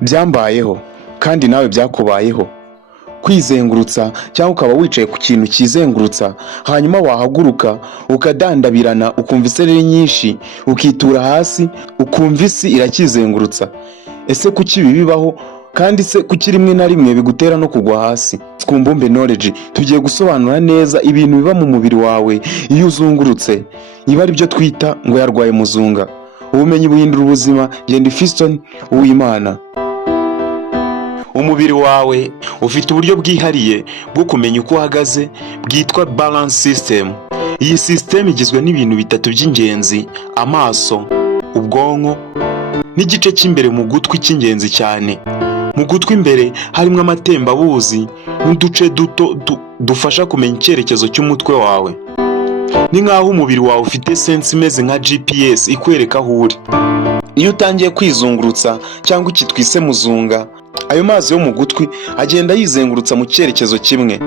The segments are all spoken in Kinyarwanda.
byambayeho kandi nawe byakubayeho. Kwizengurutsa cyangwa ukaba wicaye ku kintu kizengurutsa, hanyuma wahaguruka ukadandabirana ukumva isereri nyinshi, ukitura hasi ukumva isi irakizengurutsa. Ese kuki ibi bibaho? Kandi se kuki rimwe na rimwe bigutera no kugwa hasi? Twumbumbe knowledge tugiye gusobanura neza ibintu biba mu mubiri wawe iyo uzungurutse, iba ari byo twita ngo yarwaye muzunga. Ubumenyi buhindura ubuzima. Ndi Fiston Uwimana. Umubiri wawe ufite uburyo bwihariye bwo kumenya uko uhagaze bwitwa balance system. Iyi system igizwe n'ibintu bitatu by'ingenzi: amaso, ubwonko n'igice cy'imbere mu gutwi cy'ingenzi cyane. Mu gutwi imbere harimo amatembabuzi n'uduce duto dufasha kumenya icyerekezo cy'umutwe wawe. Ni nk'aho umubiri wawe ufite sense imeze nka GPS ikwereka aho uri. Iyo utangiye kwizungurutsa cyangwa iki twise muzunga, ayo mazi yo mu gutwi agenda yizengurutsa mu cyerekezo kimwe.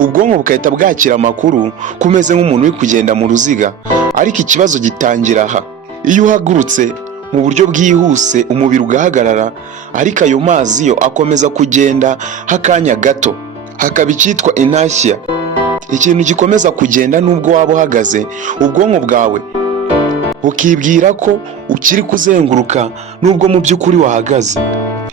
Ubwonko bukahita bwakira amakuru kumeze nk'umuntu uri kugenda mu ruziga. Ariko ikibazo gitangira aha: iyo uhagurutse mu buryo bwihuse umubiri ugahagarara, ariko ayo mazi yo akomeza kugenda hakanya gato, hakaba icyitwa inertia. Ikintu gikomeza kugenda nubwo waba uhagaze, ubwonko bwawe bukibwira ko ukiri kuzenguruka nubwo mu by'ukuri wahagaze.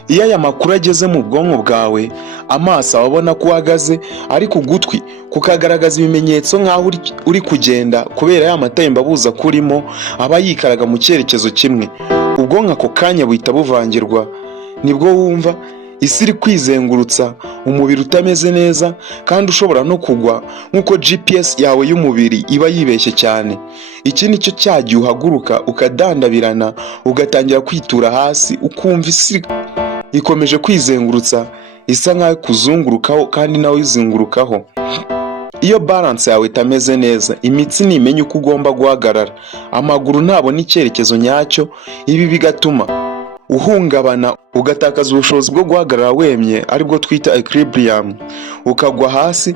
Iyo aya makuru ageze mu bwonko bwawe, amaso abona ko uhagaze, ariko ugutwi kukagaragaza ibimenyetso nk'aho uri kugenda kubera ya matembabuzi akurimo aba yikaraga mu cyerekezo kimwe. Ubwonko ako kanya buhita buvangirwa. Nibwo wumva isi iri kwizengurutsa, umubiri utameze neza kandi ushobora no kugwa nk'uko GPS yawe y'umubiri iba yibeshye cyane. Iki ni cyo cyagiye uhaguruka ukadandabirana, ugatangira kwitura hasi, ukumva isi ikomeje kwizengurutsa, isa nk'aho kuzungurukaho kandi nawe izengurukaho. Iyo balance yawe itameze neza, imitsi ntimenya uko ugomba guhagarara, amaguru ntabona icyerekezo nyacyo, ibi bigatuma uhungabana, ugatakaza ubushobozi bwo guhagarara wemye, aribwo twita equilibrium, ukagwa hasi,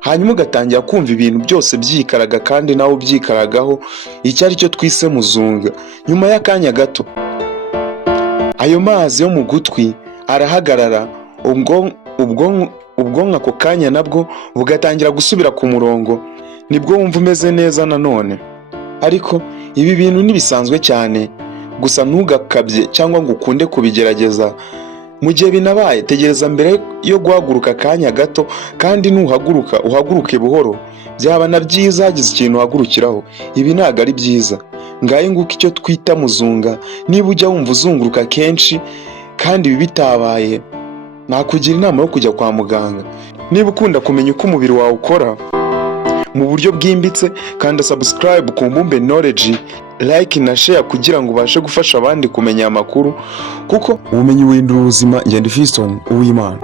hanyuma ugatangira kumva ibintu byose byikaraga kandi nawe ubyikaragaho, icyo ari cyo twise muzunga. Nyuma y'akanya gato ayo mazi yo mu gutwi arahagarara, ubwonko ako kanya nabwo bugatangira gusubira ku murongo. Nibwo wumva umeze neza nanone. Ariko ibi bintu ntibisanzwe cyane, gusa ntugakabye cyangwa ngo ukunde kubigerageza. Mu gihe binabaye, tegereza mbere yo guhaguruka akanya gato, kandi nuhaguruka uhaguruke buhoro. Byaba na byiza hagize ikintu uhagurukiraho. Ibi ntabwo ari byiza. Ngaho nguko icyo twita muzunga. Niba ujya wumva uzunguruka kenshi kandi ibi bitabaye, nakugira inama yo kujya kwa muganga. Niba ukunda kumenya uko umubiri wawe ukora mu buryo bwimbitse, kanda subscribe ku Mbumbe Knowledge, like na share kugira ngo ubashe gufasha abandi kumenya amakuru, kuko ubumenyi buhindura ubuzima. Ndi Fiston Uwimana.